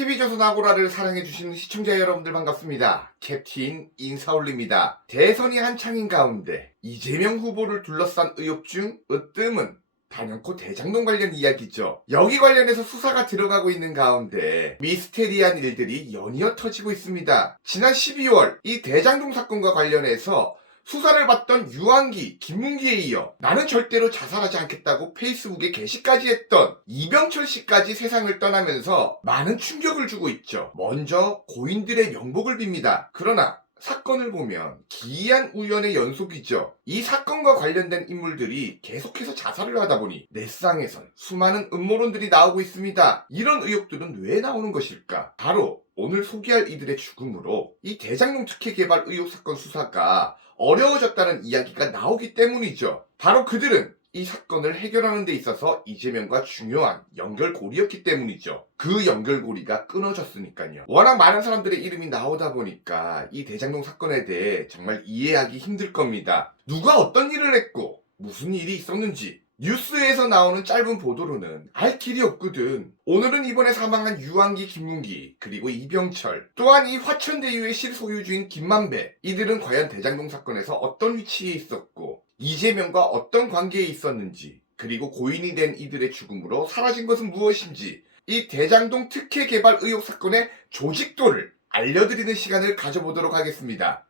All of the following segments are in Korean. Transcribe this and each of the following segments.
TV조선 아고라를 사랑해주시는 시청자 여러분들 반갑습니다. 캡틴 인사올립니다. 대선이 한창인 가운데 이재명 후보를 둘러싼 의혹 중 으뜸은 단연코 대장동 관련 이야기죠. 여기 관련해서 수사가 들어가고 있는 가운데 미스테리한 일들이 연이어 터지고 있습니다. 지난 12월 이 대장동 사건과 관련해서 수사를 받던 유한기, 김문기에 이어 나는 절대로 자살하지 않겠다고 페이스북에 게시까지 했던 이병철 씨까지 세상을 떠나면서 많은 충격을 주고 있죠. 먼저 고인들의 명복을 빕니다. 그러나 사건을 보면 기이한 우연의 연속이죠. 이 사건과 관련된 인물들이 계속해서 자살을 하다 보니 넷상에선 수많은 음모론들이 나오고 있습니다. 이런 의혹들은 왜 나오는 것일까? 바로 오늘 소개할 이들의 죽음으로 이 대장동 특혜 개발 의혹 사건 수사가 어려워졌다는 이야기가 나오기 때문이죠. 바로 그들은 이 사건을 해결하는 데 있어서 이재명과 중요한 연결고리였기 때문이죠. 그 연결고리가 끊어졌으니까요. 워낙 많은 사람들의 이름이 나오다 보니까 이 대장동 사건에 대해 정말 이해하기 힘들 겁니다. 누가 어떤 일을 했고 무슨 일이 있었는지 뉴스에서 나오는 짧은 보도로는 알 길이 없거든. 오늘은 이번에 사망한 유한기, 김문기, 그리고 이병철, 또한 이 화천대유의 실소유주인 김만배, 이들은 과연 대장동 사건에서 어떤 위치에 있었고, 이재명과 어떤 관계에 있었는지, 그리고 고인이 된 이들의 죽음으로 사라진 것은 무엇인지, 이 대장동 특혜 개발 의혹 사건의 조직도를 알려드리는 시간을 가져보도록 하겠습니다.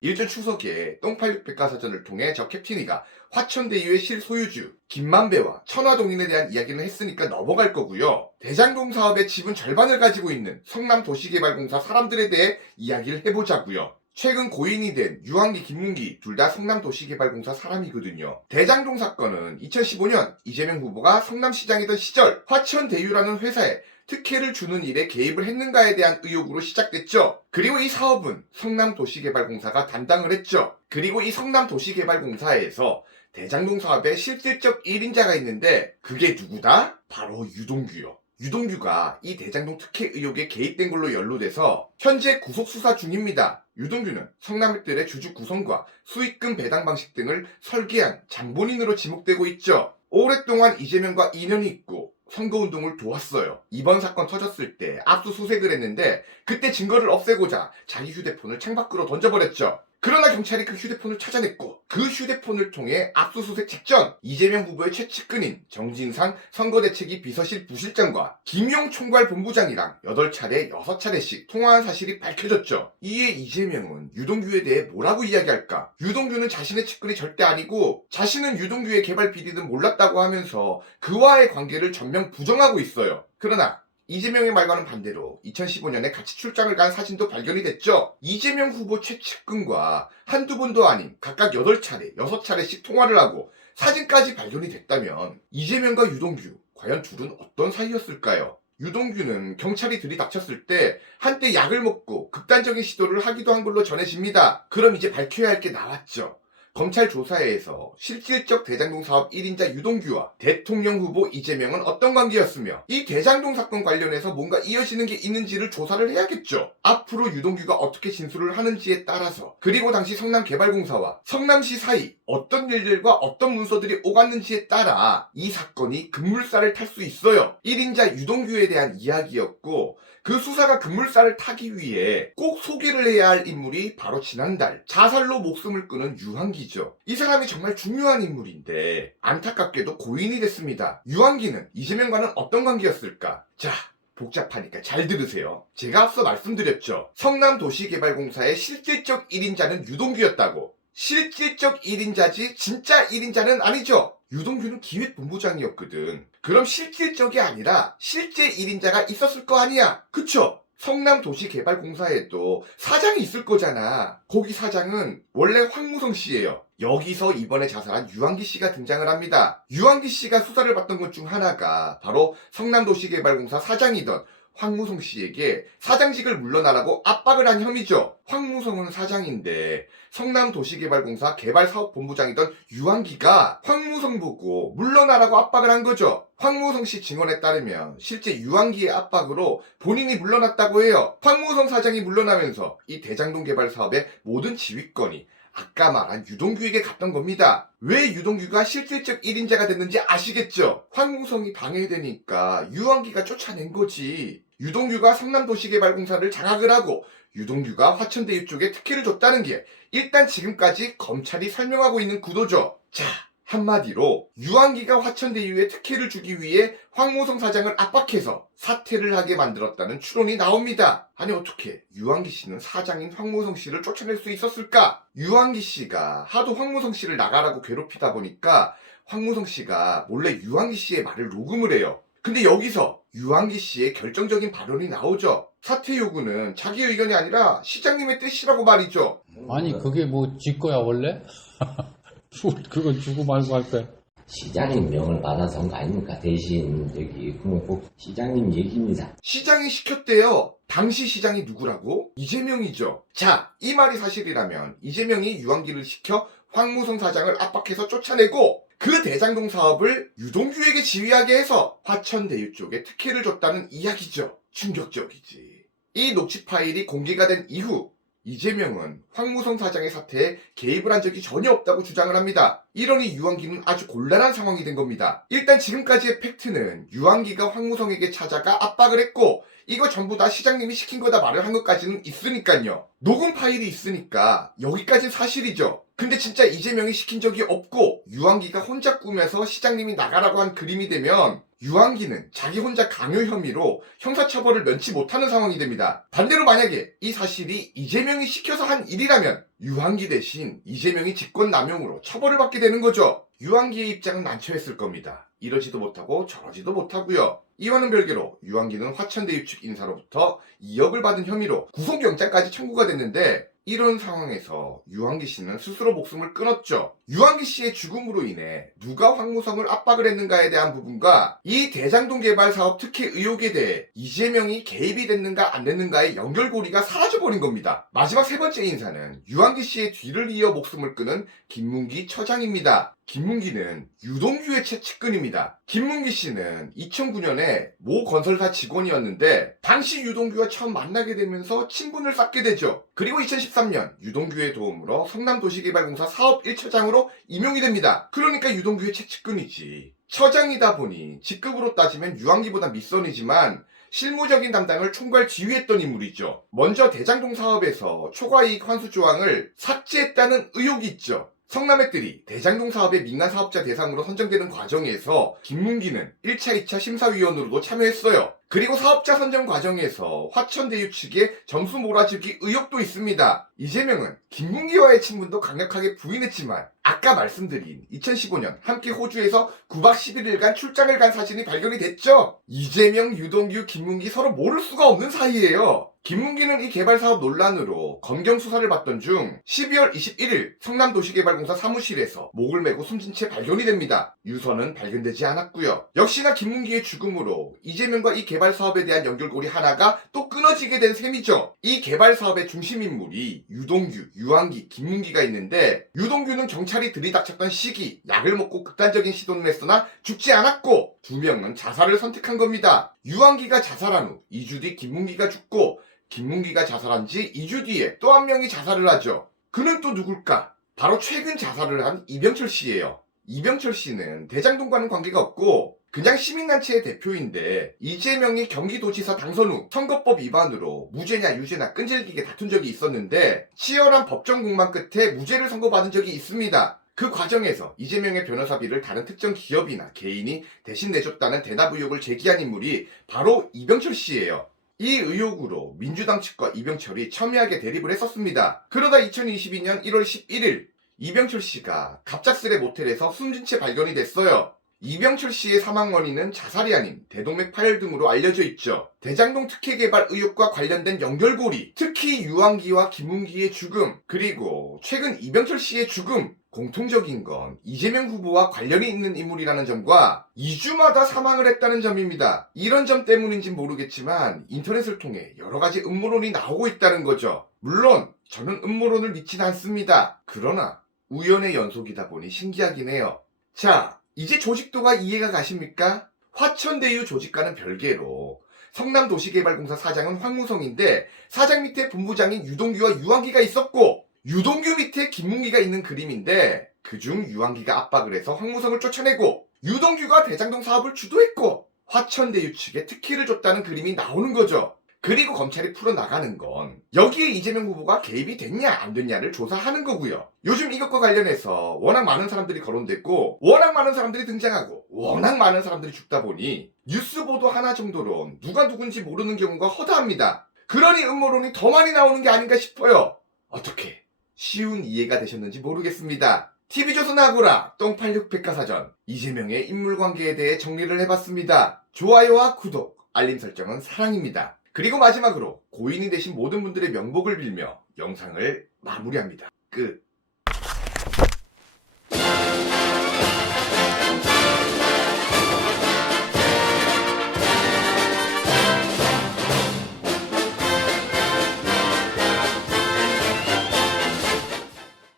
일전 추석에 똥팔육 백과사전을 통해 저 캡틴이가 화천대유의 실소유주 김만배와 천화동인에 대한 이야기는 했으니까 넘어갈 거고요. 대장동 사업의 지분 절반을 가지고 있는 성남도시개발공사 사람들에 대해 이야기를 해보자고요. 최근 고인이 된 유한기, 김문기 둘 다 성남도시개발공사 사람이거든요. 대장동 사건은 2015년 이재명 후보가 성남시장이던 시절 화천대유라는 회사에 특혜를 주는 일에 개입을 했는가에 대한 의혹으로 시작됐죠. 그리고 이 사업은 성남도시개발공사가 담당을 했죠. 그리고 이 성남도시개발공사에서 대장동 사업의 실질적 1인자가 있는데 그게 누구다? 바로 유동규요. 유동규가 이 대장동 특혜 의혹에 개입된 걸로 연루돼서 현재 구속 수사 중입니다. 유동규는 성남일들의 주주 구성과 수익금 배당 방식 등을 설계한 장본인으로 지목되고 있죠. 오랫동안 이재명과 인연이 있고 선거운동을 도왔어요. 이번 사건 터졌을 때 압수수색을 했는데 그때 증거를 없애고자 자기 휴대폰을 창밖으로 던져버렸죠. 그러나 경찰이 그 휴대폰을 찾아냈고 그 휴대폰을 통해 압수수색 직전 이재명 후보의 최측근인 정진상 선거대책위 비서실 부실장과 김용 총괄 본부장이랑 8차례 6차례씩 통화한 사실이 밝혀졌죠. 이에 이재명은 유동규에 대해 뭐라고 이야기할까? 유동규는 자신의 측근이 절대 아니고 자신은 유동규의 개발 비리는 몰랐다고 하면서 그와의 관계를 전면 부정하고 있어요. 그러나 이재명의 말과는 반대로 2015년에 같이 출장을 간 사진도 발견이 됐죠. 이재명 후보 최측근과 한두 분도 아닌 각각 8차례, 6차례씩 통화를 하고 사진까지 발견이 됐다면 이재명과 유동규, 과연 둘은 어떤 사이였을까요? 유동규는 경찰이 들이닥쳤을 때 한때 약을 먹고 극단적인 시도를 하기도 한 걸로 전해집니다. 그럼 이제 밝혀야 할 게 나왔죠. 검찰 조사에서 실질적 대장동 사업 1인자 유동규와 대통령 후보 이재명은 어떤 관계였으며 이 대장동 사건 관련해서 뭔가 이어지는 게 있는지를 조사를 해야겠죠. 앞으로 유동규가 어떻게 진술을 하는지에 따라서 그리고 당시 성남개발공사와 성남시 사이 어떤 일들과 어떤 문서들이 오갔는지에 따라 이 사건이 급물살을 탈 수 있어요. 1인자 유동규에 대한 이야기였고 그 수사가 급물살을 타기 위해 꼭 소개를 해야 할 인물이 바로 지난달 자살로 목숨을 끊은 유한기죠. 이 사람이 정말 중요한 인물인데 안타깝게도 고인이 됐습니다. 유한기는 이재명과는 어떤 관계였을까? 자, 복잡하니까 잘 들으세요. 제가 앞서 말씀드렸죠. 성남도시개발공사의 실질적 1인자는 유동규였다고. 실질적 1인자지 진짜 1인자는 아니죠. 유동규는 기획본부장이었거든. 그럼 실질적이 아니라 실제 1인자가 있었을 거 아니야. 그쵸? 성남도시개발공사에도 사장이 있을 거잖아. 거기 사장은 원래 황무성 씨예요. 여기서 이번에 자살한 유한기 씨가 등장을 합니다. 유한기 씨가 수사를 받던 것 중 하나가 바로 성남도시개발공사 사장이던 황무성 씨에게 사장직을 물러나라고 압박을 한 혐의죠. 황무성은 사장인데 성남도시개발공사 개발사업본부장이던 유한기가 황무성 보고 물러나라고 압박을 한 거죠. 황무성 씨 증언에 따르면 실제 유한기의 압박으로 본인이 물러났다고 해요. 황무성 사장이 물러나면서 이 대장동 개발 사업의 모든 지휘권이 아까 말한 유동규에게 갔던 겁니다. 왜 유동규가 실질적 1인자가 됐는지 아시겠죠? 황무성이 방해되니까 유한기가 쫓아낸 거지. 유동규가 성남도시개발공사를 장악을 하고 유동규가 화천대유 쪽에 특혜를 줬다는 게 일단 지금까지 검찰이 설명하고 있는 구도죠. 자, 한마디로 유한기가 화천대유에 특혜를 주기 위해 황모성 사장을 압박해서 사퇴를 하게 만들었다는 추론이 나옵니다. 아니 어떻게 유한기 씨는 사장인 황모성 씨를 쫓아낼 수 있었을까? 유한기 씨가 하도 황모성 씨를 나가라고 괴롭히다 보니까 황모성 씨가 몰래 유한기 씨의 말을 녹음을 해요. 근데 여기서 유한기 씨의 결정적인 발언이 나오죠. 사퇴 요구는 자기 의견이 아니라 시장님의 뜻이라고 말이죠. 아니 그게 뭐지 거야 원래? 그건 주고 말고 할 거야. 시장님 명을 받아서 한 거 아닙니까? 대신 여기 국무국 시장님 얘기입니다. 시장이 시켰대요. 당시 시장이 누구라고? 이재명이죠. 자, 이 말이 사실이라면 이재명이 유한기를 시켜 황무성 사장을 압박해서 쫓아내고 그 대장동 사업을 유동규에게 지휘하게 해서 화천대유 쪽에 특혜를 줬다는 이야기죠. 충격적이지. 이 녹취 파일이 공개가 된 이후 이재명은 황무성 사장의 사태에 개입을 한 적이 전혀 없다고 주장을 합니다. 이러니 유한기는 아주 곤란한 상황이 된 겁니다. 일단 지금까지의 팩트는 유한기가 황무성에게 찾아가 압박을 했고 이거 전부 다 시장님이 시킨 거다 말을 한 것까지는 있으니까요. 녹음 파일이 있으니까 여기까진 사실이죠. 근데 진짜 이재명이 시킨 적이 없고 유한기가 혼자 꾸며서 시장님이 나가라고 한 그림이 되면 유한기는 자기 혼자 강요 혐의로 형사처벌을 면치 못하는 상황이 됩니다. 반대로 만약에 이 사실이 이재명이 시켜서 한 일이라면 유한기 대신 이재명이 직권남용으로 처벌을 받게 되는 거죠. 유한기의 입장은 난처했을 겁니다. 이러지도 못하고 저러지도 못하고요. 이와는 별개로 유한기는 화천대유 측 인사로부터 2억을 받은 혐의로 구속영장까지 청구가 됐는데 이런 상황에서 유한기 씨는 스스로 목숨을 끊었죠. 유한기 씨의 죽음으로 인해 누가 황무성을 압박을 했는가에 대한 부분과 이 대장동 개발 사업 특혜 의혹에 대해 이재명이 개입이 됐는가 안 됐는가의 연결고리가 사라져버린 겁니다. 마지막 세 번째 인사는 유한기 씨의 뒤를 이어 목숨을 끊은 김문기 처장입니다. 김문기는 유동규의 최측근입니다. 김문기 씨는 2009년에 모 건설사 직원이었는데 당시 유동규와 처음 만나게 되면서 친분을 쌓게 되죠. 그리고 2013년 유동규의 도움으로 성남도시개발공사 사업 1처장으로 임용이 됩니다. 그러니까 유동규의 최측근이지. 처장이다 보니 직급으로 따지면 유한기보다 밑선이지만 실무적인 담당을 총괄 지휘했던 인물이죠. 먼저 대장동 사업에서 초과이익 환수 조항을 삭제했다는 의혹이 있죠. 성남의들이 대장동 사업의 민간 사업자 대상으로 선정되는 과정에서 김문기는 1차, 2차 심사위원으로도 참여했어요. 그리고 사업자 선정 과정에서 화천대유 측에 점수 몰아주기 의혹도 있습니다. 이재명은 김문기와의 친분도 강력하게 부인했지만 아까 말씀드린 2015년 함께 호주에서 9박 11일간 출장을 간 사진이 발견이 됐죠. 이재명, 유동규, 김문기 서로 모를 수가 없는 사이예요. 김문기는 이 개발 사업 논란으로 검경 수사를 받던 중 12월 21일 성남도시개발공사 사무실에서 목을 메고 숨진 채 발견이 됩니다. 유서는 발견되지 않았고요. 역시나 김문기의 죽음으로 이재명과 이 개발 사업에 대한 연결고리 하나가 또 끊어지게 된 셈이죠. 이 개발 사업의 중심 인물이 유동규, 유한기, 김문기가 있는데 유동규는 경찰 이 들이닥쳤던 시기, 약을 먹고 극단적인 시도는 했으나 죽지 않았고 두 명은 자살을 선택한 겁니다. 유한기가 자살한 후 2주 뒤 김문기가 죽고 김문기가 자살한 지 2주 뒤에 또 한 명이 자살을 하죠. 그는 또 누굴까? 바로 최근 자살을 한 이병철 씨예요. 이병철 씨는 대장동과는 관계가 없고 그냥 시민단체의 대표인데 이재명이 경기도지사 당선 후 선거법 위반으로 무죄냐 유죄냐 끈질기게 다툰 적이 있었는데 치열한 법정 공방 끝에 무죄를 선고받은 적이 있습니다. 그 과정에서 이재명의 변호사비를 다른 특정 기업이나 개인이 대신 내줬다는 대납 의혹을 제기한 인물이 바로 이병철 씨예요. 이 의혹으로 민주당 측과 이병철이 첨예하게 대립을 했었습니다. 그러다 2022년 1월 11일 이병철 씨가 갑작스레 모텔에서 숨진 채 발견이 됐어요. 이병철 씨의 사망 원인은 자살이 아닌 대동맥 파열 등으로 알려져 있죠. 대장동 특혜 개발 의혹과 관련된 연결고리, 특히 유한기와 김문기의 죽음, 그리고 최근 이병철 씨의 죽음, 공통적인 건 이재명 후보와 관련이 있는 인물이라는 점과 2주마다 사망을 했다는 점입니다. 이런 점 때문인진 모르겠지만 인터넷을 통해 여러 가지 음모론이 나오고 있다는 거죠. 물론 저는 음모론을 믿진 않습니다. 그러나 우연의 연속이다 보니 신기하긴 해요. 자, 이제 조직도가 이해가 가십니까? 화천대유 조직과는 별개로 성남도시개발공사 사장은 황무성인데 사장 밑에 본부장인 유동규와 유한기가 있었고 유동규 밑에 김문기가 있는 그림인데 그중 유한기가 압박을 해서 황무성을 쫓아내고 유동규가 대장동 사업을 주도했고 화천대유 측에 특혜를 줬다는 그림이 나오는 거죠. 그리고 검찰이 풀어나가는 건 여기에 이재명 후보가 개입이 됐냐 안 됐냐를 조사하는 거고요. 요즘 이것과 관련해서 워낙 많은 사람들이 거론됐고 워낙 많은 사람들이 등장하고 워낙 많은 사람들이 죽다 보니 뉴스 보도 하나 정도로 누가 누군지 모르는 경우가 허다합니다. 그러니 음모론이 더 많이 나오는 게 아닌가 싶어요. 어떻게 쉬운 이해가 되셨는지 모르겠습니다. TV조선 아고라 똥86 백과사전 이재명의 인물관계에 대해 정리를 해봤습니다. 좋아요와 구독, 알림 설정은 사랑입니다. 그리고 마지막으로 고인이 되신 모든 분들의 명복을 빌며 영상을 마무리합니다. 끝.